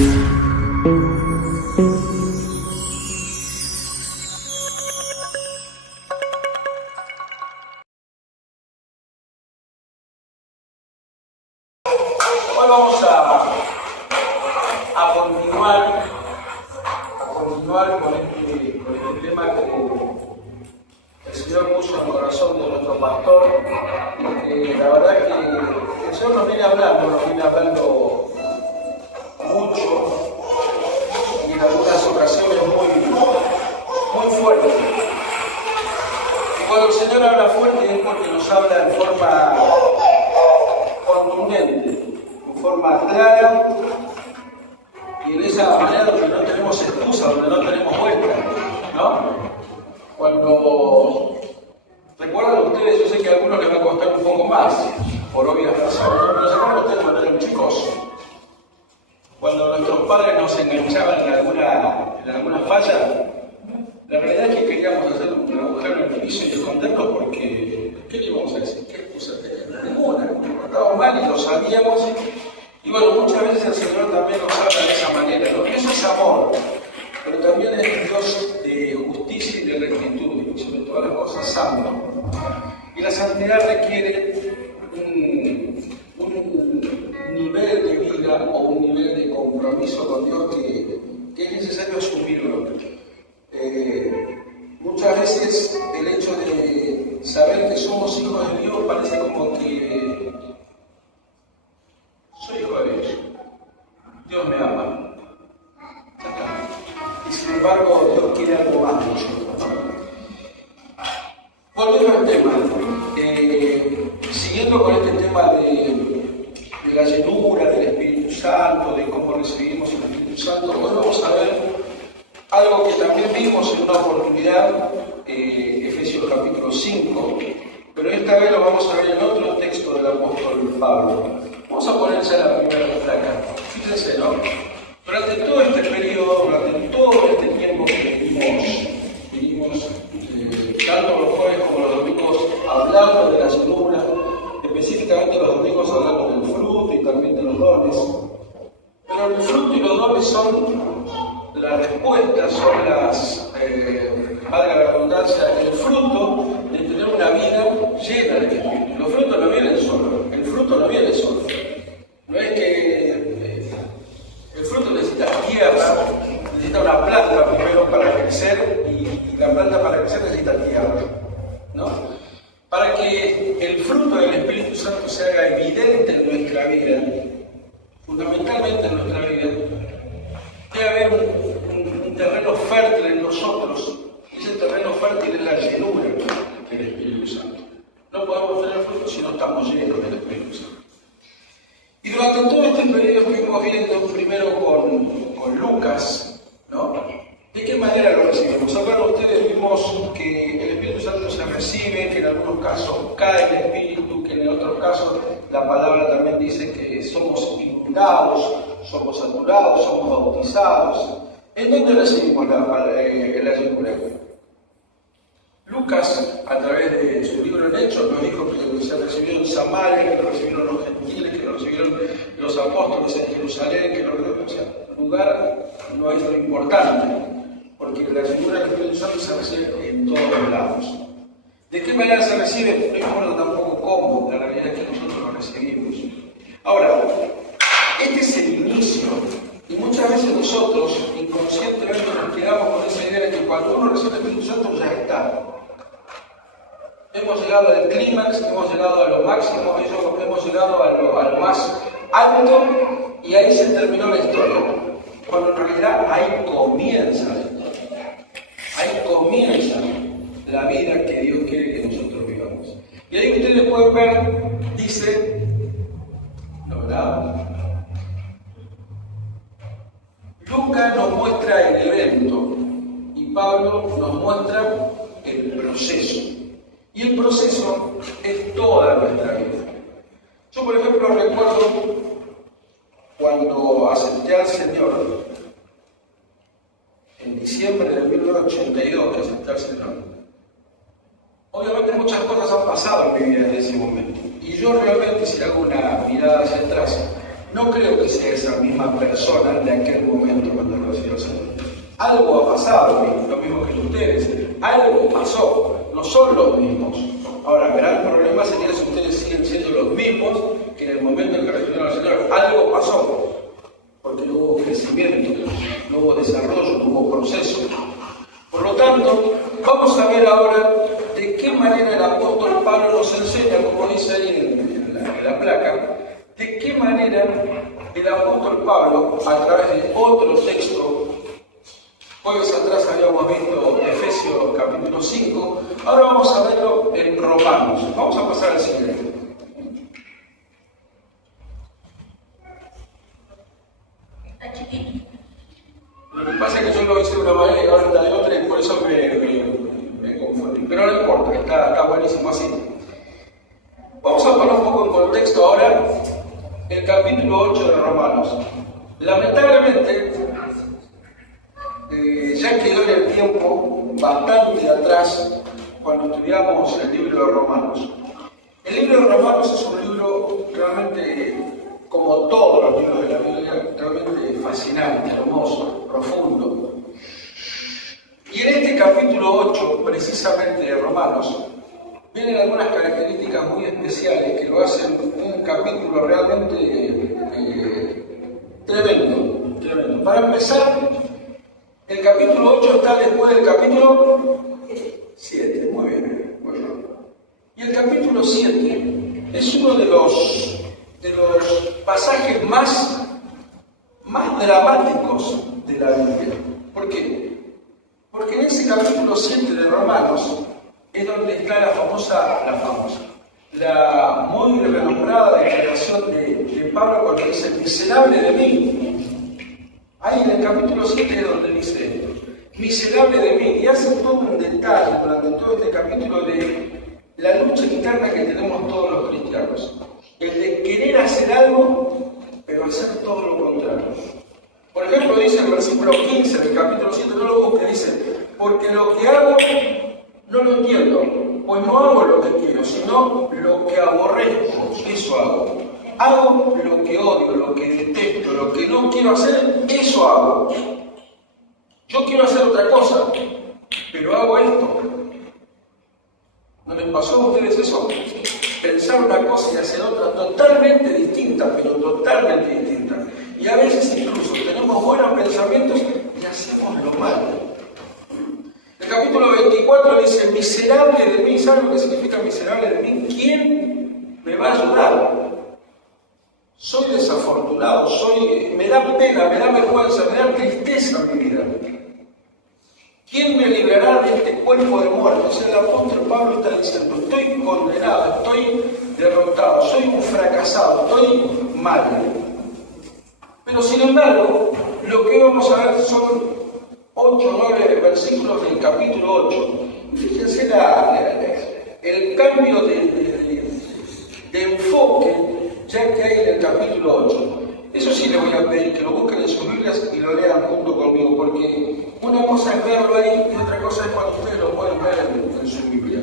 Hoy vamos a continuar con este tema que el Señor puso en el corazón de nuestro pastor, porque la verdad que el Señor nos viene hablando mucho y en algunas ocasiones muy fuerte. Y cuando el Señor habla fuerte es porque nos habla en forma contundente, en forma clara, y de esa manera donde no tenemos excusa, donde no tenemos vuelta, ¿no? Cuando recuerdan ustedes, yo sé que a algunos les va a costar un poco más, por obvias razones, pero ¿se acuerdan ustedes cuando eran chicos? Cuando nuestros padres nos enganchaban en alguna falla, la realidad es que queríamos hacer un agujero en el piso y escondernos porque, ¿qué le íbamos a decir? ¿Qué excusa teníamos? Ninguna, nos portábamos mal y lo sabíamos. Y bueno, muchas veces el Señor también nos habla de esa manera, ¿no? Eso es amor, pero también es Dios de justicia y de rectitud, y sobre todas las cosas santo. Y la santidad requiere un nivel de vida o un nivel de compromiso con Dios que es necesario asumirlo. Muchas veces el hecho de saber que somos hijos de Dios parece como que soy hijo de Dios, Dios me ama, y sin embargo Dios quiere algo más de nosotros. Volviendo al tema, siguiendo con este tema de la llenura del Espíritu Santo, de cómo recibimos el Espíritu Santo, hoy vamos a ver algo que también vimos en una oportunidad, Efesios capítulo 5, pero esta vez lo vamos a ver en otro texto del apóstol Pablo. Vamos a poner ya la primera placa. Fíjense, ¿no? Durante todo este periodo, durante todo este tiempo que venimos tanto los jueves como los domingos hablando de la llenura, específicamente los domingos hablando del fruto y también de los dones. Pero el fruto y los dones son la respuesta, son valga la redundancia, el fruto de tener una vida llena de Espíritu. Los frutos no vienen solos, el fruto no viene solo. No es que el fruto necesita tierra, necesita una planta primero para crecer y la planta para crecer necesita tierra, ¿no? Para que el fruto del Espíritu Santo se haga evidente en nuestra vida, fundamentalmente en nuestra vida, debe haber un terreno fértil en nosotros. Ese terreno fértil es la llenura del Espíritu Santo. No podemos tener fruto si no estamos llenos del Espíritu Santo. Y durante todo este periodo estuvimos viendo primero con Lucas, ¿no? ¿De qué manera lo recibimos? Ahora ustedes vimos que el Espíritu Santo se recibe, que en algunos casos cae el Espíritu, que en otros casos la palabra también dice que somos inundados, somos saturados, somos bautizados. ¿En dónde recibimos la llenura? Lucas, a través de su libro en Hechos, nos dijo que se recibió en Samaria, que lo recibieron los gentiles, que lo recibieron los apóstoles en Jerusalén, que lo recibieron, o sea, lugar no es lo importante, porque la llenura del Espíritu Santo se recibe en todos lados. ¿De qué manera se recibe? No importa tampoco cómo, la realidad es que nosotros lo recibimos. Ahora, este es el inicio, y muchas veces nosotros inconscientemente nos quedamos con esa idea de que cuando uno recibe el Espíritu Santo ya está. Hemos llegado al clímax, hemos llegado a lo máximo, hemos llegado a lo más alto y ahí se terminó la historia. Cuando en realidad ahí comienza la historia. Ahí comienza la vida que Dios quiere que nosotros vivamos. Y ahí ustedes pueden ver, dice, ¿no, verdad? Lucas nos muestra el evento y Pablo nos muestra el proceso. Y el proceso es toda nuestra vida. Yo, por ejemplo, recuerdo cuando acepté al Señor, en diciembre de 1982 que acepté al Señor. Obviamente muchas cosas han pasado en mi vida desde ese momento. Y yo realmente, si hago una mirada hacia atrás, no creo que sea esa misma persona de aquel momento cuando recibió el Señor. Algo ha pasado, lo mismo que ustedes. Algo pasó, no son los mismos. Ahora, el gran problema sería si ustedes siguen siendo los mismos que en el momento en que recibieron al Señor. Algo pasó, porque no hubo crecimiento, no hubo desarrollo, no hubo proceso. Por lo tanto, vamos a ver ahora de qué manera el apóstol Pablo nos enseña, como dice ahí en la placa, de qué manera el apóstol Pablo, a través de otro texto, jueves atrás habíamos visto Efesios capítulo 5, ahora vamos a verlo en Romanos. Vamos a pasar al siguiente. Lo que pasa es que yo lo hice de una manera y ahora está de otra y por eso me confundí. Pero no importa, está buenísimo así. Vamos a poner un poco en contexto ahora el capítulo 8 de Romanos. Lamentablemente, ya quedó en el tiempo bastante atrás cuando estudiamos el libro de Romanos. El libro de Romanos es un libro realmente, como todos los libros de la Biblia, realmente fascinante, hermoso, profundo. Y en este capítulo 8, precisamente de Romanos, vienen algunas características muy especiales que lo hacen un capítulo realmente tremendo. Para empezar, el capítulo 8 está después del capítulo 7, muy bien. Y el capítulo 7 es uno de los pasajes más dramáticos de la Biblia. ¿Por qué? Porque en ese capítulo 7 de Romanos es donde está la muy renombrada declaración de Pablo cuando dice: miserable de mí. Ahí en el capítulo 7 es donde dice: miserable de mí. Y hace todo un detalle durante todo este capítulo de la lucha interna que tenemos todos los cristianos. El de querer hacer algo, pero hacer todo lo contrario. Por ejemplo, dice el versículo 15 del capítulo 7, no lo busque, dice: porque lo que hago no lo entiendo, pues no hago lo que quiero, sino lo que aborrezco, eso hago. Hago lo que odio, lo que detesto, lo que no quiero hacer, eso hago. Yo quiero hacer otra cosa, pero hago esto. ¿No les pasó a ustedes eso? Pensar una cosa y hacer otra totalmente distinta, pero totalmente distinta. Y a veces incluso tenemos buenos pensamientos y hacemos lo malo. El capítulo 24 dice: miserable de mí. ¿Saben lo que significa miserable de mí? ¿Quién me va a ayudar? Soy desafortunado, me da pena, me da vergüenza, me da tristeza mi vida. ¿Quién me librará de este cuerpo de muerte? O sea, el apóstol Pablo está diciendo: estoy condenado, estoy derrotado, soy un fracasado, estoy mal. Pero sin embargo, lo que vamos a ver son 8 o 9 versículos del capítulo 8. Fíjense el cambio de enfoque ya que hay en el capítulo 8. Eso sí les voy a pedir que lo busquen en sus Biblias y lo lean junto conmigo, porque una cosa es verlo ahí y otra cosa es cuando ustedes lo pueden ver en su Biblia.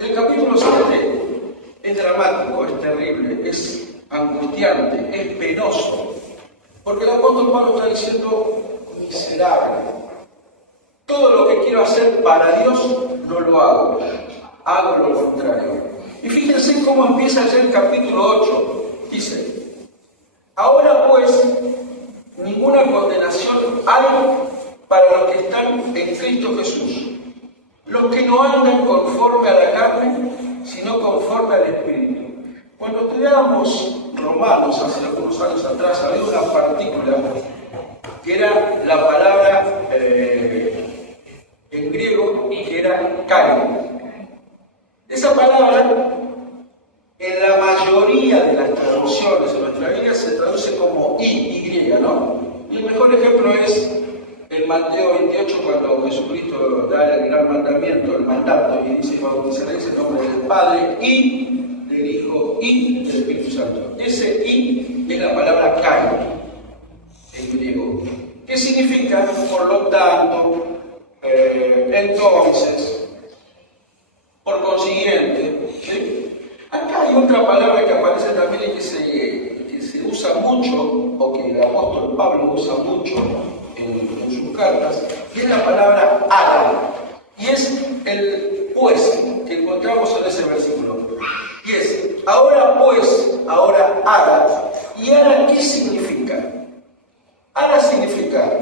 El capítulo 7 es dramático, es terrible, es angustiante, es penoso, porque el apóstol Pablo está diciendo: miserable. Todo lo que quiero hacer para Dios no lo hago, hago lo contrario. Y fíjense cómo empieza ya el capítulo 8. Dice: ahora pues, ninguna condenación hay para los que están en Cristo Jesús, los que no andan conforme a la carne, sino conforme al Espíritu. Cuando estudiábamos Romanos hace algunos años atrás, había una partícula que era la palabra en griego, que era kai. Esa palabra, en la mayoría de las traducciones de nuestra Biblia, se traduce como Y, ¿no? Y el mejor ejemplo es en Mateo 28, cuando Jesucristo da el gran mandamiento, el mandato, y dice: bautizaréis en nombre del Padre y del Hijo y del Espíritu Santo. Ese Y es la palabra kai en griego. ¿Qué significa? Por lo tanto, entonces, por consiguiente, ¿sí? Acá hay otra palabra que aparece también y que apóstol Pablo usa mucho en sus cartas, y es la palabra ara, y es el pues que encontramos en ese versículo. Y es, ahora pues, ahora ara. ¿Y ara qué significa? Ara significa,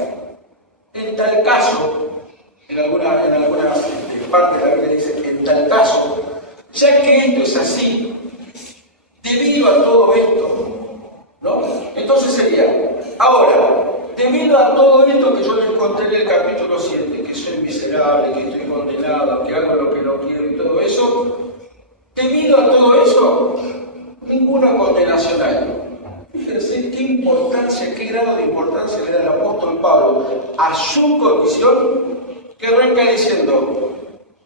en tal caso, en algunas partes de la Biblia dice, en tal caso, ya que esto es así, debido a todo esto, ¿no? Entonces sería, ahora, debido a todo esto que yo les conté en el capítulo 7, que soy miserable, que estoy condenado, que hago lo que no quiero y todo eso, debido a todo eso, ninguna condenación hay. Fíjense qué importancia, qué grado de importancia le da el apóstol Pablo a su condición, que arranca diciendo,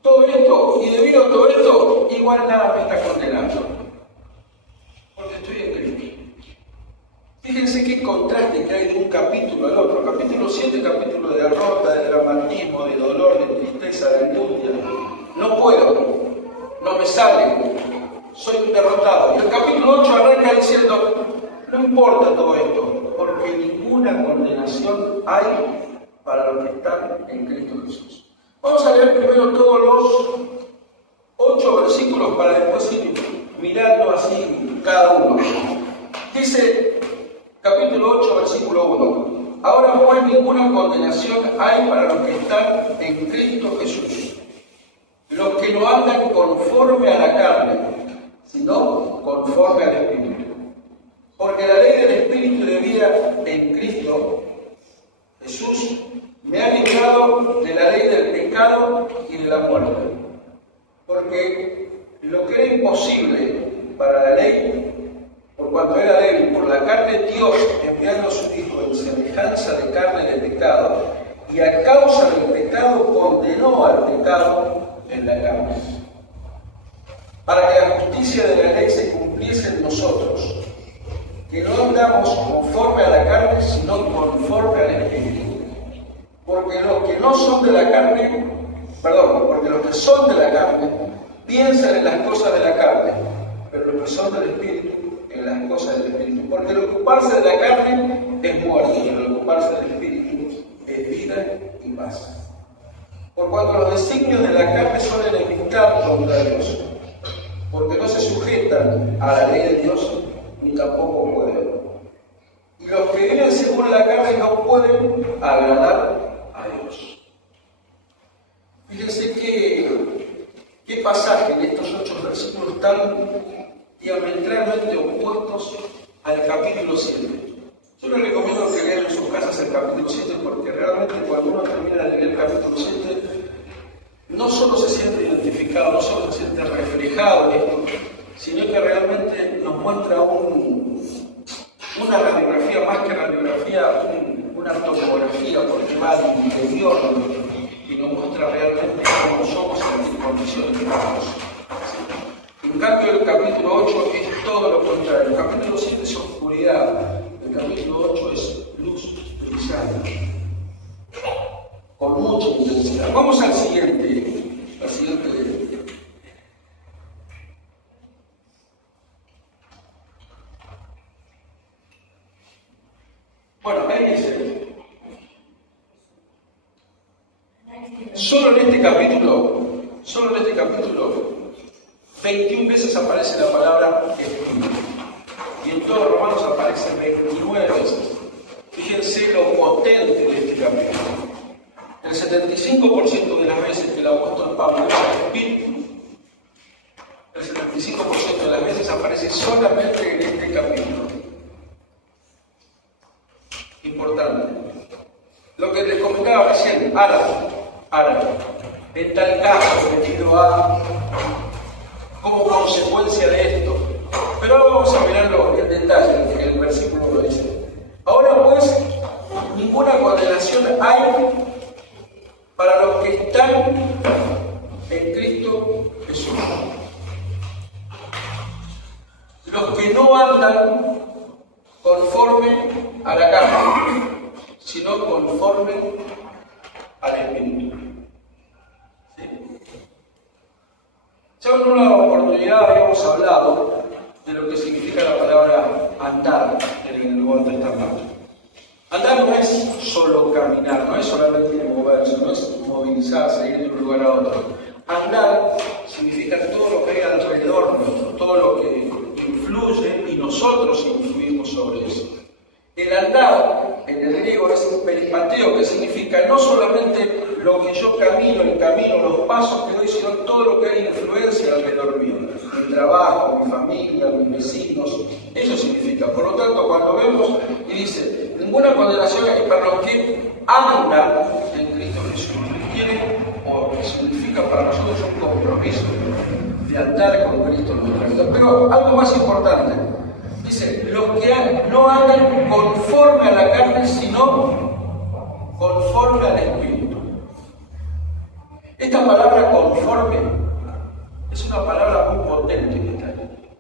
todo esto, y debido a todo esto, igual nada me está condenando, porque estoy en Cristo. Fíjense qué contraste que hay de un capítulo al otro. Capítulo 7, capítulo de derrota, de dramatismo, de dolor, de tristeza, de angustia. No puedo, no me sale, soy un derrotado. Y el capítulo 8 arranca diciendo, no importa todo esto, porque ninguna condenación hay para los que están en Cristo Jesús. Vamos a leer primero todos los 8 versículos para después ir mirando así cada uno. Dice, capítulo 8, versículo 1. Ahora pues ninguna condenación hay para los que están en Cristo Jesús, los que no andan conforme a la carne, sino conforme al Espíritu. Porque la ley del Espíritu de vida en Cristo Jesús me ha librado de la ley del pecado y de la muerte. Porque lo que era imposible para la ley, por cuanto era débil por la carne, Dios, enviando a su Hijo en semejanza de carne de pecado, y a causa del pecado condenó al pecado en la carne, para que la justicia de la ley se cumpliese en nosotros, que no andamos conforme a la carne, sino conforme al Espíritu. Porque los que no son de la carne, porque los que son de la carne piensan en las cosas de la carne, pero los que son del Espíritu en las cosas del Espíritu. Porque el ocuparse de la carne es muerte, pero el ocuparse del Espíritu es vida y paz. Por cuanto los designios de la carne son enemistad contra Dios, porque no se sujetan a la ley de Dios, ni tampoco pueden. Y los que viven según la carne no pueden agradar a Dios. Fíjense qué pasaje en estos 8 versículos están diametralmente opuestos al capítulo 7. Yo les recomiendo que lean en sus casas el capítulo 7, porque realmente cuando uno termina de leer el capítulo 7, no solo se siente identificado, no solo se siente reflejado en esto, sino que realmente nos muestra una radiografía, más que radiografía, una topografía, porque va al interior y nos muestra realmente cómo somos en qué condiciones estamos. En cambio, el capítulo 8 es todo lo contrario. El capítulo 7 es oscuridad, el capítulo 8 es luz brillante, con mucha intensidad. Vamos al siguiente. Bueno, ahí dice, solo en este capítulo, 21 veces aparece la palabra Espíritu. Y en todos Romanos aparece 29 veces. Fíjense lo potente de este capítulo. El 75% de las veces que el apóstol Pablo usa Espíritu, el 75% de las veces aparece solamente en este capítulo. Importante. Lo que les comentaba recién, ara. En tal caso, debido a, como consecuencia de esto. Pero ahora vamos a mirarlo en detalle, que el versículo lo dice. Ahora pues, ninguna condenación hay para los que están en Cristo Jesús. Los que no andan conforme a la carne, sino conforme al Espíritu. ¿Sí? Ya en una oportunidad habíamos hablado de lo que significa la palabra andar en el Nuevo Testamento. Andar caminar, no es solamente moverse, no es movilizarse, ir de un lugar a otro. Andar significa todo lo que hay alrededor nuestro, todo lo que influye y nosotros influimos sobre eso. El andar, en el griego, es un peripateo, que significa no solamente lo que yo camino, el camino, los pasos que doy, sino todo lo que hay influencia alrededor mío. Mi trabajo, mi familia, mis vecinos, eso significa. Por lo tanto, cuando vemos y dice, ninguna condenación hay para los que andan en Cristo Jesús. Tiene, o significa para nosotros un compromiso de andar con Cristo en nuestra vida. Pero algo más importante, dice, los que no andan conforme a la carne, sino conforme al Espíritu. Esta palabra conforme es una palabra muy potente que está ahí.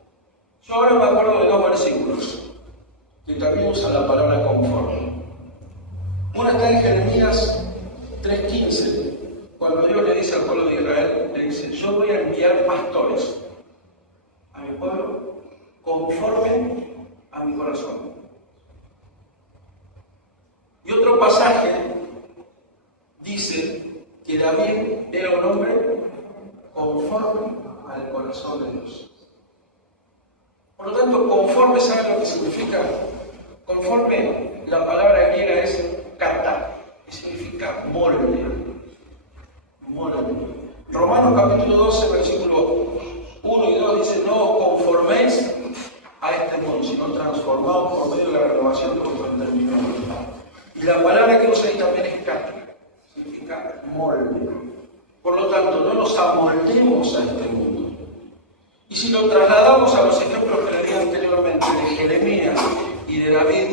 Yo ahora me acuerdo de dos versículos que también usan la palabra conforme. Uno está en Jeremías 3:15, cuando Dios le dice al pueblo de Israel, le dice, yo voy a enviar pastores a mi pueblo conforme a mi corazón. Y otro pasaje dice que David era un hombre conforme al corazón de Dios. Por lo tanto, conforme, ¿saben lo que significa? Conforme, la palabra griega es kata, que significa molde. Molde. Romanos capítulo 12, versículo 1 y 2 dice, no os conforméis a este mundo, sino transformados por medio de la renovación de vuestro entendimiento. Y la palabra que usa ahí también es kata, significa molde. Por lo tanto, no nos amoldemos a este mundo. Y si lo trasladamos a los ejemplos que le di anteriormente de Jeremías y de David,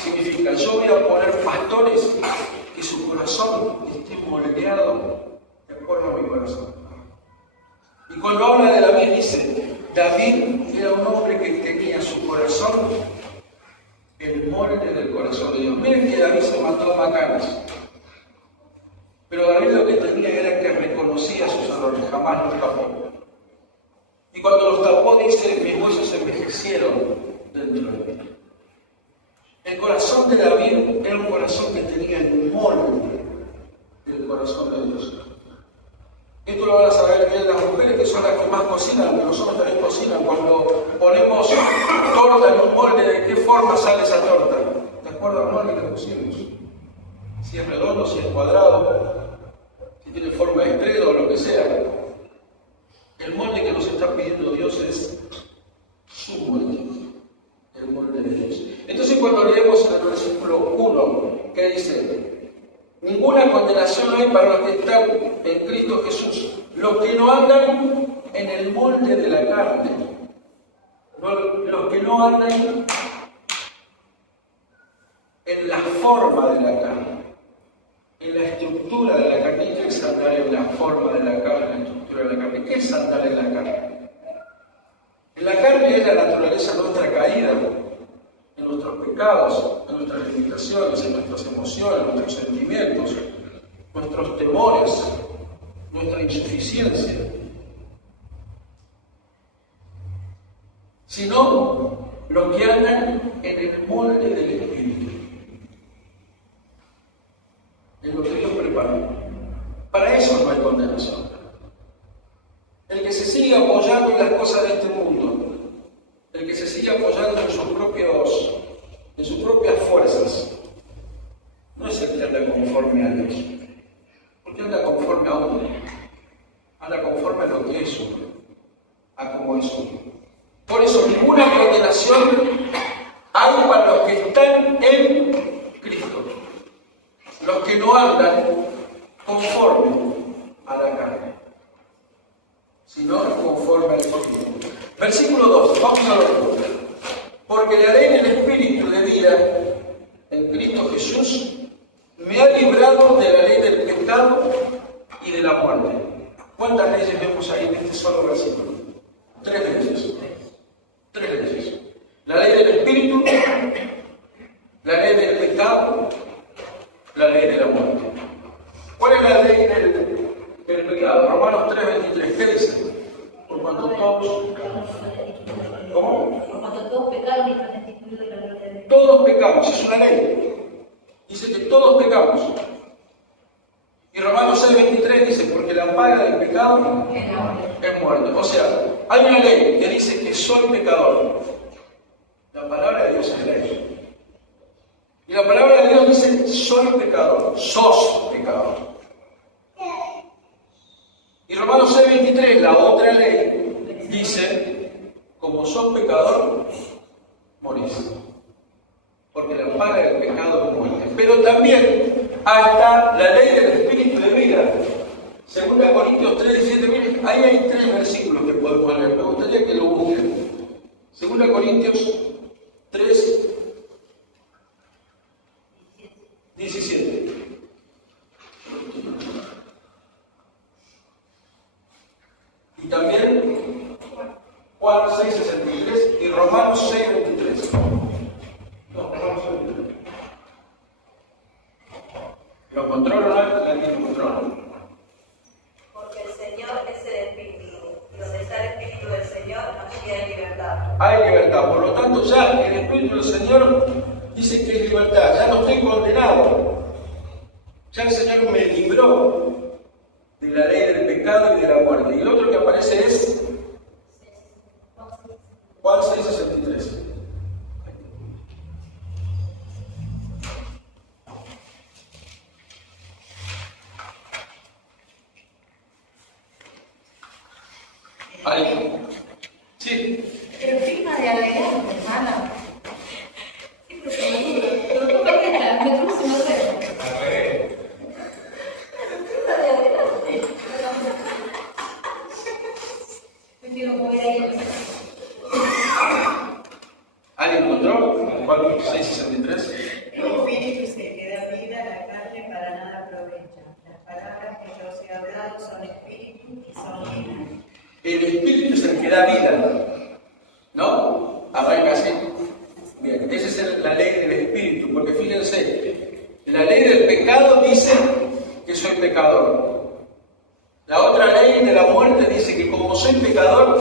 significa, yo voy a poner pastores que su corazón esté moldeado de acuerdo a mi corazón. Y cuando habla de David, dice, David era un hombre que tenía su corazón, el molde del corazón de Dios. Miren que David se mató a macanas. Pero David lo que tenía era que reconocía sus errores, jamás los tapó. Y cuando los tapó, dice, mis huesos se envejecieron dentro de mí. El corazón de David era un corazón que tenía el molde del corazón de Dios. Esto lo van a saber bien las mujeres, que son las que más cocinan, pero los hombres también cocinan. Cuando ponemos torta en un molde, ¿de qué forma sale esa torta? De acuerdo al molde que pusimos. Si es redondo, si es cuadrado, si tiene forma de estrella o lo que sea. El molde que nos está pidiendo Dios es su molde, el molde de Dios. Entonces cuando leemos en el versículo 1, que dice, ninguna condenación hay para los que están en Cristo Jesús, los que no andan en el molde de la carne, los que no andan en la forma de la carne, en la estructura de la carne. ¿Qué es andar en la forma de la carne, en la estructura de la carne? ¿Qué es andar en la carne? En la carne es la naturaleza nuestra caída, en nuestros pecados, en nuestras limitaciones, en nuestras emociones, nuestros sentimientos, nuestros temores, nuestra insuficiencia. Sino los que andan en el molde del Espíritu, en lo que Dios preparó. Para eso no hay condenación. El que se sigue apoyando en las cosas de este mundo, el que se sigue apoyando en sus propias fuerzas, no es el que anda conforme a Dios, porque anda conforme a uno, anda conforme a lo que es uno, a cómo es uno. Por eso ninguna condenación hay para los que están en Cristo, los que no andan conforme a la carne, sino conforme al Espíritu. Versículo 2, vamos a verlo. Porque la ley del Espíritu de vida en Cristo Jesús me ha librado de la ley del pecado y de la muerte. ¿Cuántas leyes vemos ahí en este solo versículo? 3 leyes. 3 leyes. La ley del Espíritu, la ley del pecado, la ley de la muerte. ¿Cuál es la ley del pecado? Romanos 3:23. ¿Qué dice? Por cuanto todos... ¿Cómo? Por cuanto todos pecaron y están destituidos de la gloria de Dios. Todos pecamos, es una ley. Dice que todos pecamos. Y Romanos 6:23 dice, porque la paga del pecado es muerte. O sea, hay una ley que dice que soy pecador. La palabra de Dios es ley. Y la palabra de Dios dice, soy pecador, sos pecador. Y Romanos 6:23, la otra ley, dice, como sos pecador, morís. Porque la paga del pecado es muerte. Pero también hasta la ley del espíritu de vida. Según Corintios 3:17, miren, ahí hay 3 versículos que podemos leer. Me gustaría que lo busquen. Según Corintios 3:17. Y también Juan 6:63 y Romanos 6:23. No, Romanos 6:23. ¿Lo controlo o no? ¿Alguien lo controla? Porque el Señor es el Espíritu, y donde está el Espíritu del Señor, allí hay libertad. Hay libertad, por lo tanto ya el Espíritu del Señor dice que es libertad, ya no estoy condenado. Ya el Señor me libró de la ley del pecado y de la muerte. Y el otro que aparece es Juan 6:63. ¿Alguien? Sí. Pero firma de alegrarme, hermana. Sí, pero ¿cómo me puse no sé? Firma de alegrarme. Me quiero mover ahí. ¿Alguien encontró? Juan 6:63. El espíritu se queda vida, la carne para nada aprovecha. Las palabras que yo os he hablado son espíritu y son vida. El Espíritu es el que da vida, ¿no? Arranca así. Bien, esa es la ley del Espíritu, porque fíjense, la ley del pecado dice que soy pecador. La otra ley de la muerte dice que como soy pecador,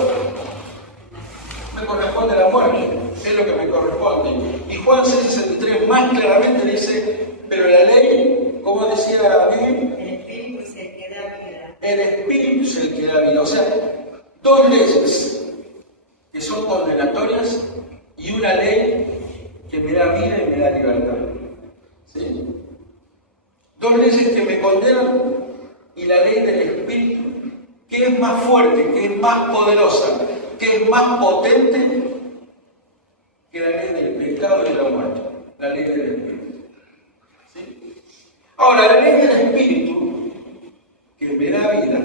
me corresponde la muerte, es lo que me corresponde. Y Juan 6:63 más claramente dice, pero la ley, como decía Vivi, El espíritu es el que da vida. el Espíritu es el que da vida. O sea, 2 leyes que son condenatorias y una ley que me da vida y me da libertad. ¿Sí? 2 leyes que me condenan y la ley del Espíritu, que es más fuerte, que es más poderosa, que es más potente que la ley del pecado y de la muerte, la ley del Espíritu. ¿Sí? Ahora, la ley del Espíritu, que me da vida,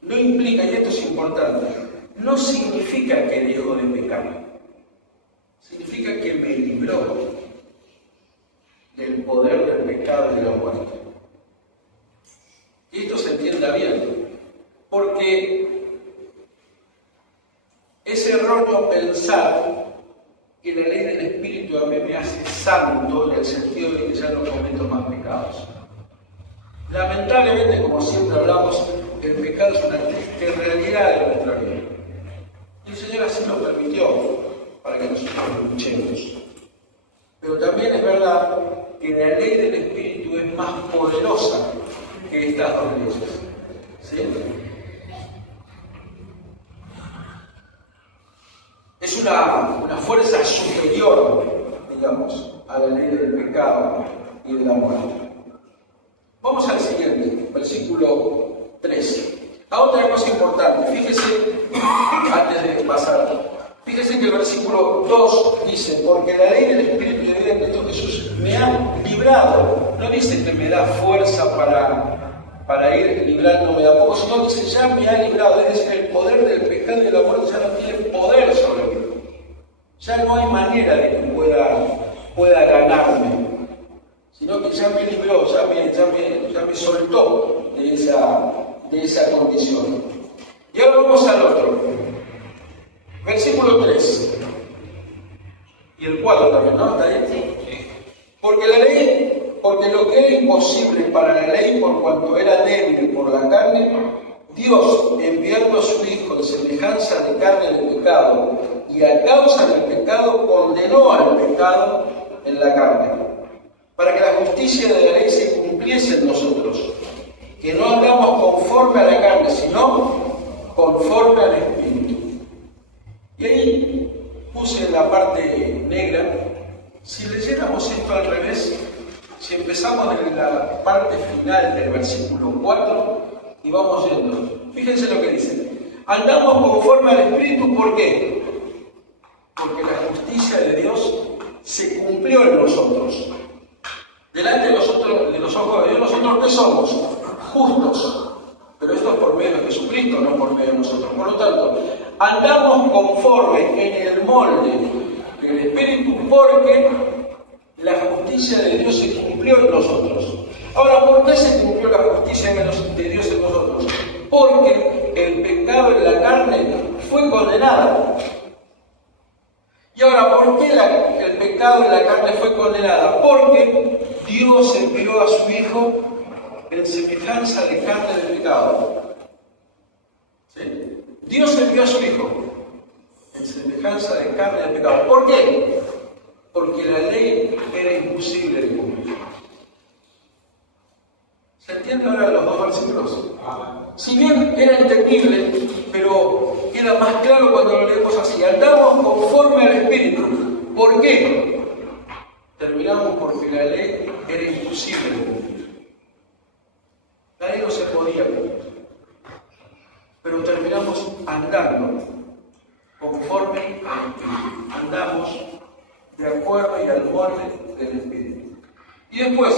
no implica, y esto es importante, no significa que dejó de pecar. Significa que me libró del poder del pecado y de la muerte. Y esto se entienda bien, porque es erróneo pensar que la ley del Espíritu a mí me hace santo en el sentido de que ya no cometo más pecados. Lamentablemente, como siempre hablamos, el pecado es una triste realidad de nuestra vida. Y el Señor así lo permitió para que nosotros lo escuchemos. Pero también es verdad que la ley del Espíritu es más poderosa que estas 2 leyes. ¿Sí? Es una fuerza superior, digamos, a la ley del pecado y de la muerte. Vamos al siguiente, versículo 3. A otra cosa importante, fíjese, antes de pasar, fíjese que el versículo 2 dice, porque la ley del Espíritu de vida en Cristo Jesús me ha librado. No dice que me da fuerza para ir librándome de a poco, sino dice, ya me ha librado. Es decir, el poder del pecado y de la muerte ya no tiene poder sobre mí. Ya no hay manera de que pueda ganarme, sino que ya me libró, ya me soltó de esa condición. Y ahora vamos al otro. Versículo 3. Y el 4 también, ¿no? ¿Está ahí? Sí. Porque lo que era imposible para la ley por cuanto era débil por la carne, Dios, enviando a su Hijo en semejanza de carne de pecado, y a causa del pecado condenó al pecado en la carne, para que la justicia de la ley se cumpliese en nosotros, que no andamos conforme a la carne, sino conforme al Espíritu. Y ahí puse en la parte negra, si leyéramos esto al revés, si empezamos en la parte final del versículo 4 y vamos yendo, fíjense lo que dice. Andamos conforme al Espíritu, ¿por qué? Porque la justicia de Dios se cumplió en nosotros. Delante de los ojos de Dios, ¿nosotros qué somos? Justos. Pero esto es por medio de Jesucristo, no por medio de nosotros. Por lo tanto, andamos conforme en el molde del Espíritu porque la justicia de Dios se cumplió en nosotros. Ahora, ¿por qué se cumplió la justicia de Dios en nosotros? Porque el pecado en la carne fue condenado. Y ahora, ¿por qué el pecado en la carne fue condenado? Porque Dios envió a su Hijo en semejanza de carne del pecado. ¿Sí? Dios envió a su Hijo en semejanza de carne del pecado. ¿Por qué? Porque la ley era imposible de cumplir. ¿Se entiende ahora los dos versículos? Si bien era entendible, pero queda más claro cuando lo leemos así. Andamos conforme al Espíritu. ¿Por qué? Terminamos porque la ley era imposible de cumplir. La ley no se podía cumplir. Pero terminamos andando conforme al Espíritu. Andamos de acuerdo y al molde del Espíritu. Y después,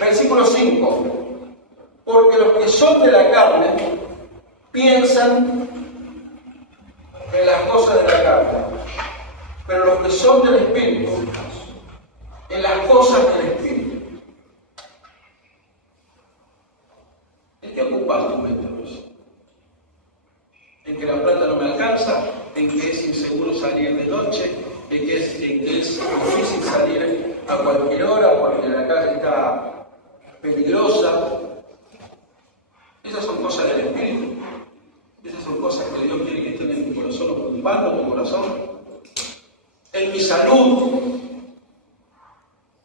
versículo 5. Porque los que son de la carne piensan en las cosas de la carne, pero los que son del Espíritu, en las cosas del Espíritu. ¿En qué ocupas tu mente, Luis? ¿En que la plata no me alcanza? ¿En que es inseguro salir de noche? ¿En que es difícil salir a cualquier hora porque la calle está peligrosa? Esas son cosas del Espíritu. Esas son cosas que Dios quiere que estén en tu corazón, ocupando tu corazón. En mi salud,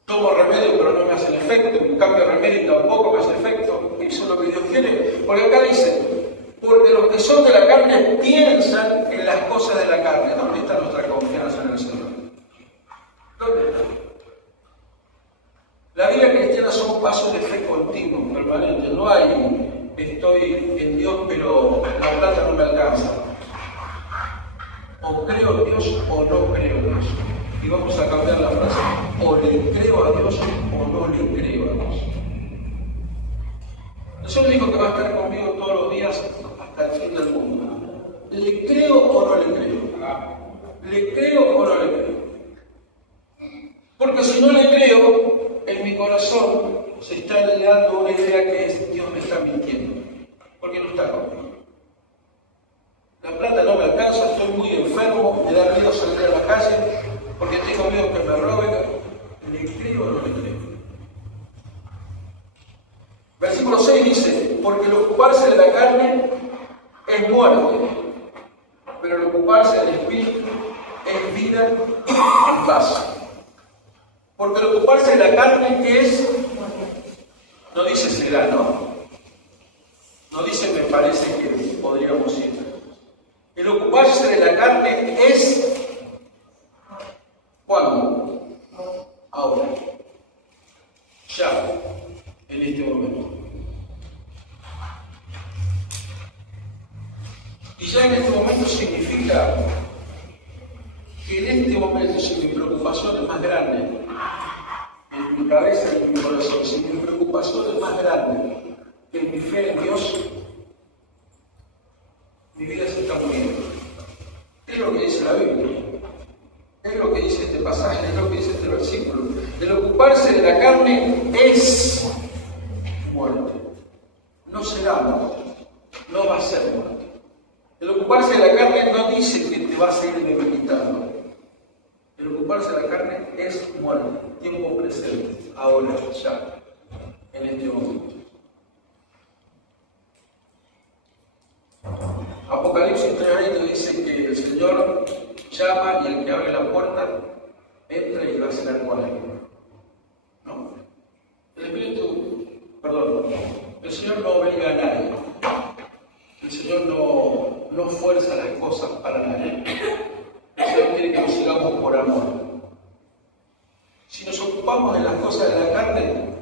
tomo remedio pero no me hacen efecto. En cambio remedio y tampoco me hace efecto. Eso es lo que Dios quiere. Porque acá dice, porque los que son de la carne piensan en las cosas de la carne. ¿Dónde está nuestra confianza en el Señor? ¿Dónde está? La vida cristiana son pasos de fe continuos, permanentes. No hay estoy en Dios, pero la plata no me alcanza. O creo en Dios o no creo en Dios. Y vamos a cambiar la frase. O le creo a Dios o no le creo a Dios. El Señor dijo que va a estar conmigo todos los días hasta el fin del mundo. ¿Le creo o no le creo? ¿Le creo o no le creo? Porque si no le creo, en mi corazón se está dando una idea que es Dios me está mintiendo, porque no está conmigo. La plata no me alcanza, estoy muy enfermo, me da miedo salir a la calle, porque tengo miedo que me roben. ¿Le creo o no le creo? Versículo 6 dice, porque el ocuparse de la carne es muerte, pero el ocuparse del Espíritu es vida y paz. Porque el ocuparse de la carne, ¿qué es? No dice será, no. No dice me parece que podríamos ir. El ocuparse de la carne es ¿cuándo? Ahora. Ya. En este momento. Y ya en este momento significa que en este momento, si mi preocupación es más grande, en mi cabeza y en mi corazón, si mi preocupación es más grande que mi fe en Dios, mi vida se está muriendo. Es lo que dice la Biblia. Es lo que dice este pasaje, es lo que dice este versículo. El ocuparse de la carne es muerte. No será muerte. No va a ser muerte. El ocuparse de la carne no dice que te vas a ir debilitando. El ocuparse de la carne es muerte. Tiempo presente. Ahora, ya. En este momento. Apocalipsis 3:20 dice que el Señor llama y el que abre la puerta entra y va a cenar con él. ¿No? no obliga a nadie. El Señor no fuerza las cosas para nadie. El Señor quiere que nos sigamos por amor. Si nos ocupamos de las cosas de la carne,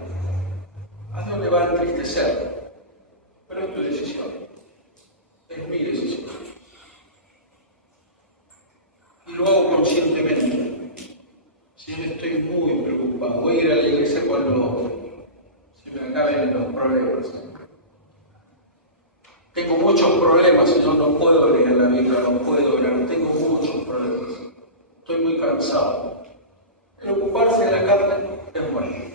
a Dios le va a entristecer. Pero es tu decisión. Es mi decisión. Y lo hago conscientemente. Si yo estoy muy preocupado, voy a ir a la iglesia cuando se me acaben los problemas. Tengo muchos problemas, yo no puedo leer la Biblia, no puedo orar, tengo muchos problemas. Estoy muy cansado. El ocuparse de la carne es bueno.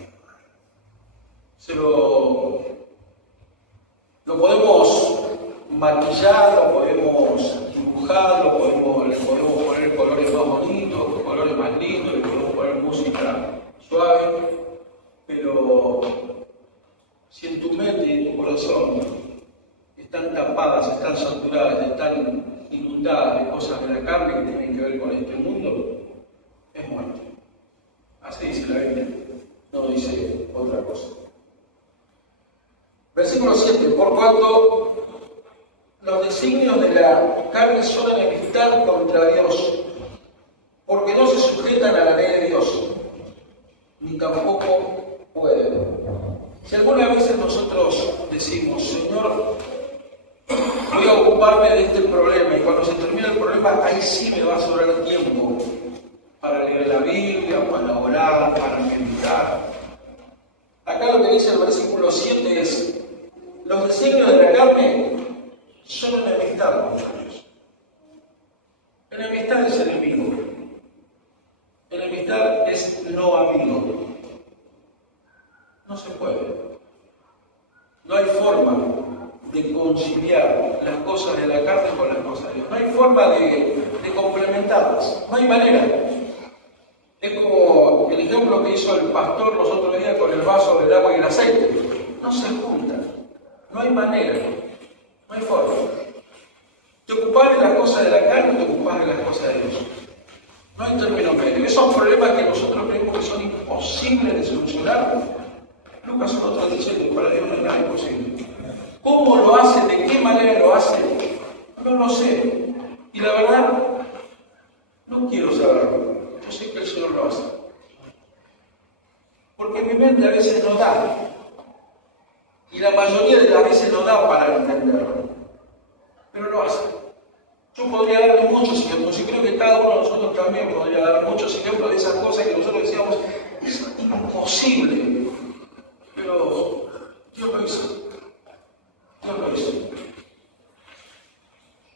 Lo podemos maquillar, lo podemos dibujar, le podemos poner colores más bonitos, colores más lindos, le podemos poner música suave, pero si en tu mente y en tu corazón están tapadas, están saturadas, están inundadas de cosas de la carne que tienen que ver con este mundo, es muerte. Así dice la Biblia, no dice otra cosa. Versículo 7. Por cuanto los designios de la carne son enemistad contra Dios, porque no se sujetan a la ley de Dios, ni tampoco pueden. Si alguna vez nosotros decimos, Señor, voy a ocuparme de este problema, y cuando se termina el problema, ahí sí me va a sobrar tiempo para leer la Biblia, para orar, para meditar. Acá lo que dice el versículo 7 es, los designios de la carne son enemistad contra Dios. Enemistad es enemigo. Enemistad es no amigo. No se puede. No hay forma de conciliar las cosas de la carne con las cosas de Dios. No hay forma de complementarlas. No hay manera. Es como el ejemplo que hizo el pastor los otros días con el vaso del agua y el aceite. No se juntan. No hay manera. No hay forma. Te ocupás de las cosas de la carne o te ocupás de las cosas de Dios. No hay término medio. Esos problemas que nosotros creemos que son imposibles de solucionar, Lucas 1:37 dice que para Dios no hay nada imposible. ¿Cómo lo hace? ¿De qué manera lo hace? No lo sé. Y la verdad, no quiero saberlo. Yo sé que el Señor lo hace. Porque mi mente a veces no da. Y la mayoría de las veces no da para entenderlo. Pero lo hace. Yo podría darle muchos ejemplos. Y creo que cada uno de nosotros también podría dar muchos ejemplos de esas cosas que nosotros decíamos, es imposible. Pero Dios lo hizo. Dios lo hizo.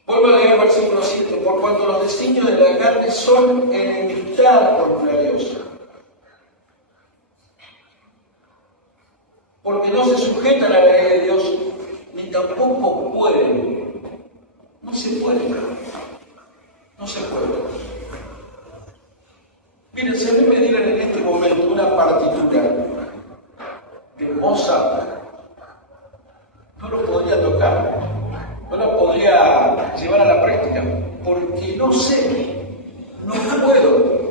Vuelvo a leer el versículo 7. Por cuanto los designios de la carne son enemistad contra Dios. Porque no se sujetan a la ley de Dios, ni tampoco pueden. No se puede. No se puede. Miren, si a mí me dieran en este momento una partitura de Mozart, no lo podría tocar, no lo podría llevar a la práctica, porque no sé, no puedo.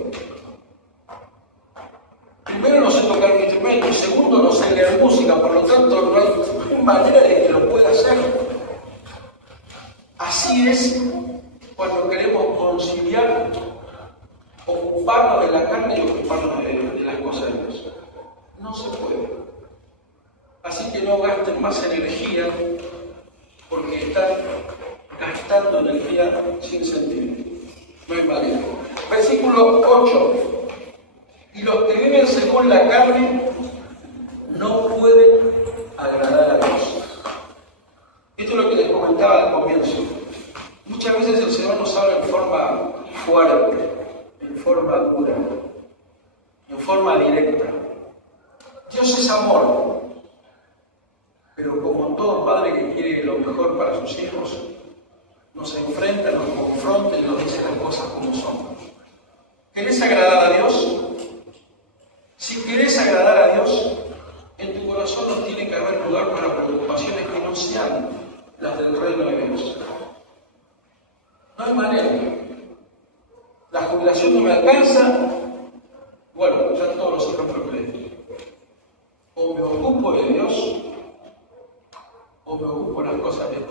Primero no sé tocar un instrumento, segundo no sé leer música, por lo tanto no hay manera de que lo pueda hacer. Así es cuando queremos conciliar, ocuparnos de la carne y ocuparnos de las cosas de Dios. No se puede. Así que no gasten más energía porque están gastando energía sin sentido. No hay manera. Versículo 8. Y los que viven según la carne no pueden agradar a Dios. Esto es lo que les comentaba al comienzo. Muchas veces el Señor nos habla en forma fuerte, en forma dura, en forma directa. Dios es amor, pero como todo padre que quiere lo mejor para sus hijos, nos enfrenta, nos confronta y nos dice las cosas como son. ¿Querés agradar a Dios? Si querés agradar a Dios, en tu corazón no tiene que haber lugar para preocupaciones que no sean las del reino de Dios. No hay manera. La jubilación no me alcanza. Bueno, ya todos los ejemplos que le di. O me ocupo de Dios,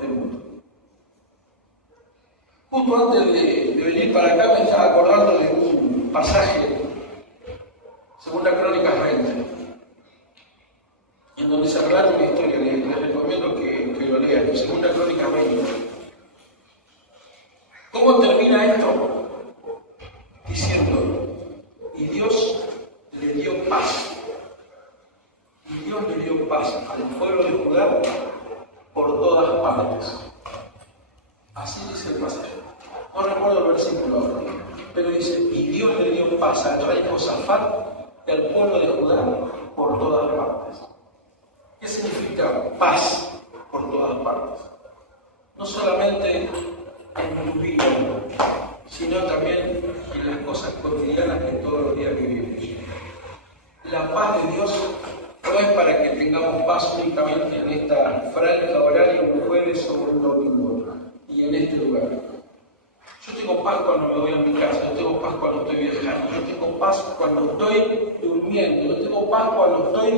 este mundo. Justo antes de venir para acá me estaba acordando de un pasaje, según la Crónica 20, en donde se relata una historia. Les recomiendo que lo lean, según la Crónica 20. ¿Cómo termina esto? Diciendo, y Dios le dio paz. Y Dios le dio paz al pueblo de Judá por todas partes. Así dice el pasaje. No recuerdo el versículo ahora, pero dice, y Dios le dio paz al rey Josafat y al pueblo de Judá por todas partes. ¿Qué significa paz por todas partes? No solamente en tu vida, sino también en las cosas cotidianas que todos los días vivimos. La paz de Dios no es para que tengamos paz únicamente en esta franja horaria un jueves o un domingo y en este lugar. Yo tengo paz cuando me voy a mi casa, yo tengo paz cuando estoy viajando, yo tengo paz cuando estoy durmiendo, yo tengo paz cuando estoy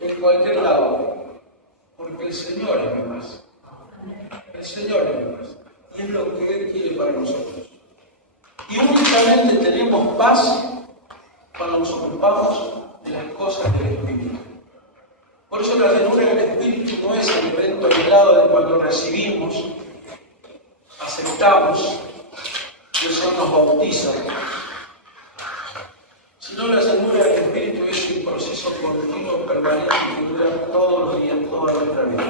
en cualquier lado, porque el Señor es mi paz. El Señor es mi paz. Y es lo que Él quiere para nosotros. Y únicamente tenemos paz cuando nos ocupamos de las cosas del Espíritu. Por eso la llenura del Espíritu no es el evento aislado de cuando recibimos, aceptamos, y el Señor nos bautiza, sino la llenura del Espíritu es un proceso continuo, permanente, que dura todos los días, toda nuestra vida.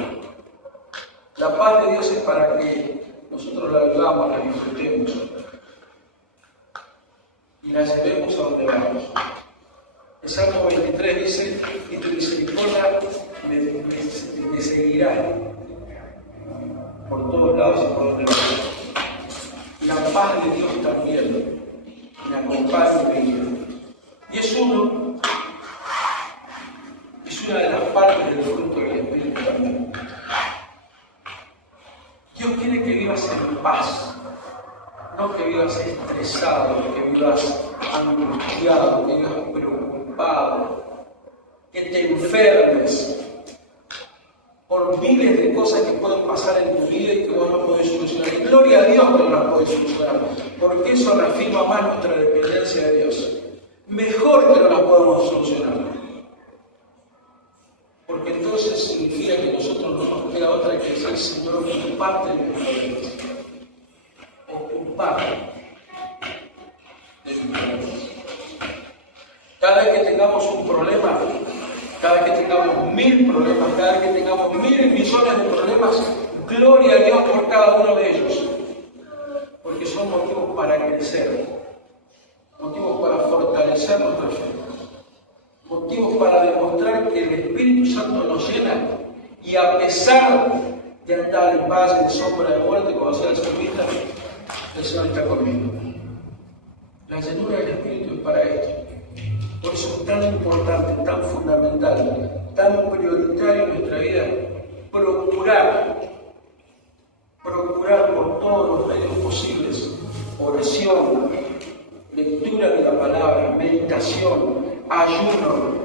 La paz de Dios es para que nosotros la vivamos, la disfrutemos y la llevemos a donde vamos. El Salmo 23 dice, y tu misericordia me seguirá por todos lados y por donde vamos. La paz de Dios también me acompaña y me guía. Y es una de las partes del fruto del Espíritu también. Dios quiere que vivas en paz, no que vivas estresado, que vivas angustiado, que vivas preocupado, que te enfermes por miles de cosas que pueden pasar en tu vida y que vos no podés solucionar. Y gloria a Dios que no las podés solucionar, porque eso reafirma más nuestra dependencia de Dios. Mejor que no las podamos solucionar, porque entonces significa que nosotros no nos queda otra que decir, Señor, ocuparte de mis problemas, ocuparte de mis problemas. Cada vez que tengamos un problema, cada vez que tengamos 1000 problemas, cada vez que tengamos 1000 millones de problemas, gloria a Dios por cada uno de ellos, porque son motivos para crecer, motivos para fortalecer nuestra fe, motivos para demostrar que el Espíritu Santo nos llena y a pesar de andar en valle de sombra de muerte, como decía el salmista, el Señor está conmigo. La llenura del Espíritu es para esto. Por eso es tan importante, tan fundamental, tan prioritario en nuestra vida, procurar por todos los medios posibles, oración, lectura de la palabra, meditación, ayuno,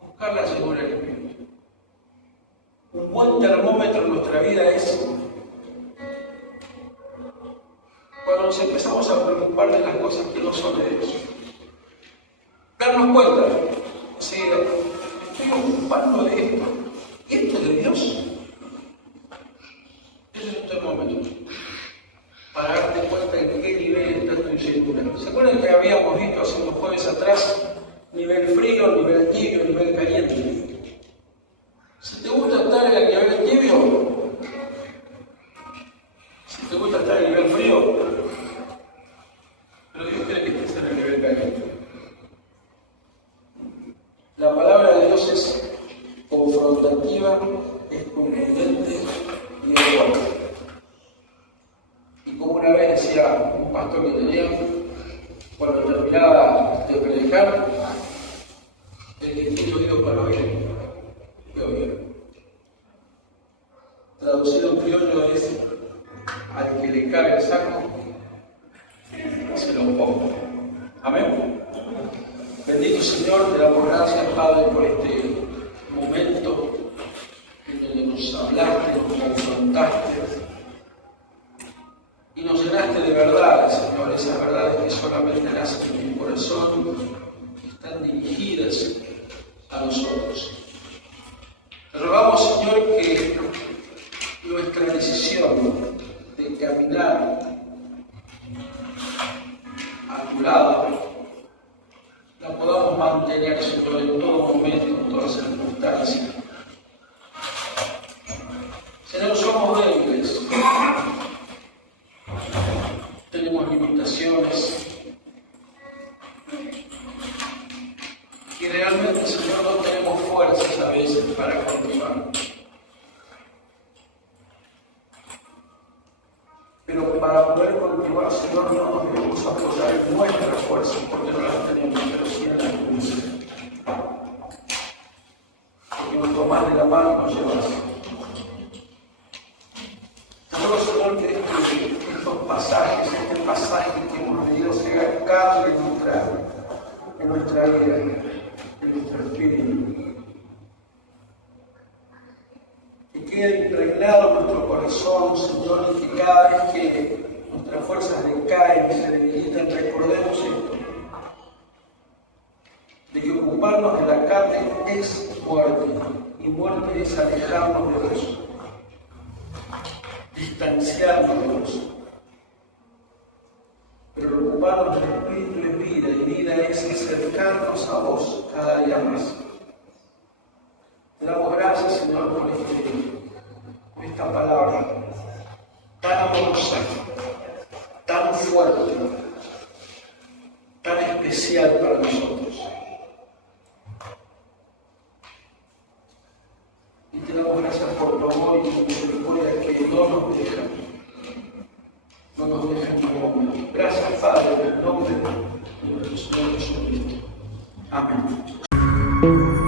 buscar la llenura del Espíritu. Un buen termómetro en nuestra vida es cuando nos empezamos a preocupar de las cosas que no son de Dios. Darnos cuenta, si estoy ocupando de esto, ¿y esto es de Dios? Ese es un termómetro para darte cuenta en qué nivel está tu llenura. ¿Se acuerdan que habíamos visto hace unos jueves atrás nivel frío, nivel tibio, nivel caliente? Si te gusta estar en el nivel tibio, si te gusta estar en el nivel frío, pero Dios quiere que estés en el nivel caliente. La palabra de Dios es confrontativa, es contundente y es fuerte. Y como una vez decía un pastor que tenía, cuando terminaba de predicar, el que tiene oídos para oír, que oiga. Traducido en criollo es al que le cabe el saco, se lo pongo. Amén. Bendito Señor, te damos gracias, Padre, por este momento en donde nos hablaste, nos confrontaste y nos llenaste de verdades, Señor, esas verdades que solamente nacen en mi corazón, que están dirigidas a nosotros. Te rogamos, Señor, que nuestra decisión de caminar a tu lado la podamos mantener, Señor, en todo momento, en todas circunstancias. Señor, somos débiles, tenemos limitaciones y realmente, Señor, no tenemos fuerzas a veces para continuar. Pero para poder continuar, Señor, no nos debemos apoyar en nuestras fuerzas, porque no las tenemos, pero sí en la cruz. Porque nos tomas de la mano y nos llevas. Te ruego, Señor, que estos pasajes, este pasaje que hemos leído, sea cambio en nuestra vida, en nuestro espíritu. Que quede impregnado en nuestro corazón, Señor, y que cada vez que nuestras fuerzas decaen, se debilitan, recordemos esto, de que ocuparnos de la carne es muerte, y muerte es alejarnos de Dios, distanciarnos de Dios. Pero ocuparnos del Espíritu es vida, y vida es acercarnos a vos cada día más. Te damos gracias, Señor, por esta palabra tan amorosa, tan fuerte, tan especial para nosotros. Y te damos gracias por tu amor y tu misericordia que no nos deja en ningún momento. Gracias, Padre, en el nombre de nuestro Señor Jesucristo. Amén.